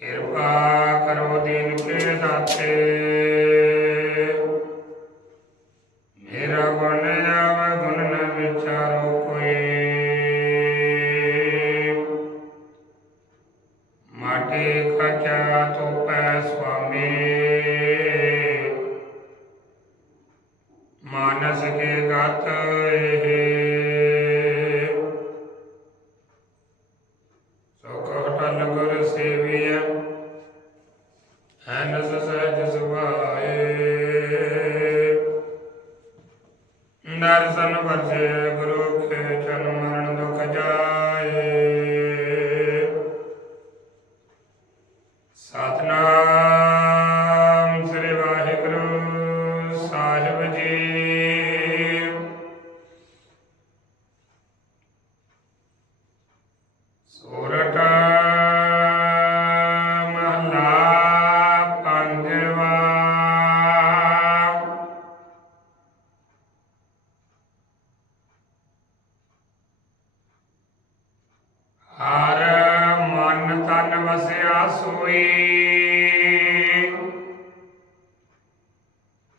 કૃપા કરો દિન કે નાથે મેરા બને આવે ગુણ ન વિચારો કોઈ. માટે ખચા તો પે સ્વામી. పునరుద్ధరించను పరిచే ਵਸਿਆ ਸੋਈ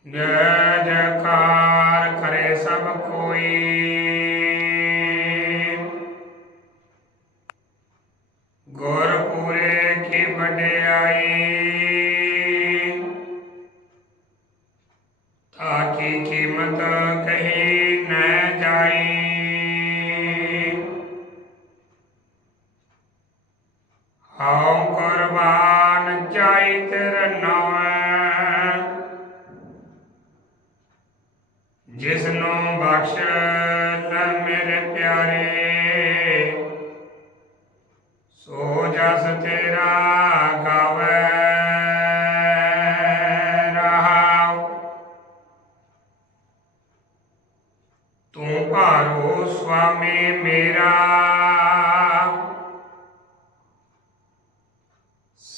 ਜੈ ਜੈਕਾਰ ਕਰੇ ਸਭ ਕੋਈ ਗੁਰ ਪੂਰੇ ਕੀ ਵਡਿਆਈ ਹਉ ਕੁਰਬਾਨ ਚਾਈ ਤੇਰੇ ਨਾਮ। ਜਿਸ ਨੂੰ ਬਖਸ਼ ਲੈ ਮੇਰੇ ਪਿਆਰੇ, ਸੋ ਜਸ ਤੇਰਾ ਗਾਵੇ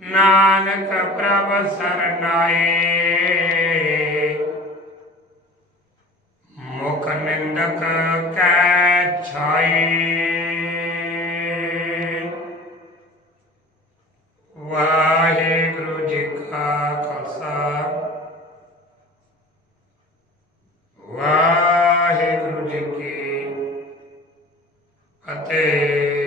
ਨਾਨਕ ਪ੍ਰਭ ਸਰਨਾਏ। ਮੁਖ ਨਿੰਦਕ ਕੈ ਛਾਈ ਵਾਹਿਗੁਰੂ ਜੀ ਕਾ ਖਾਲਸਾ। ਵਾਹਿਗੁਰੂ ਜੀ ਕੀ ਫਤਿਹ।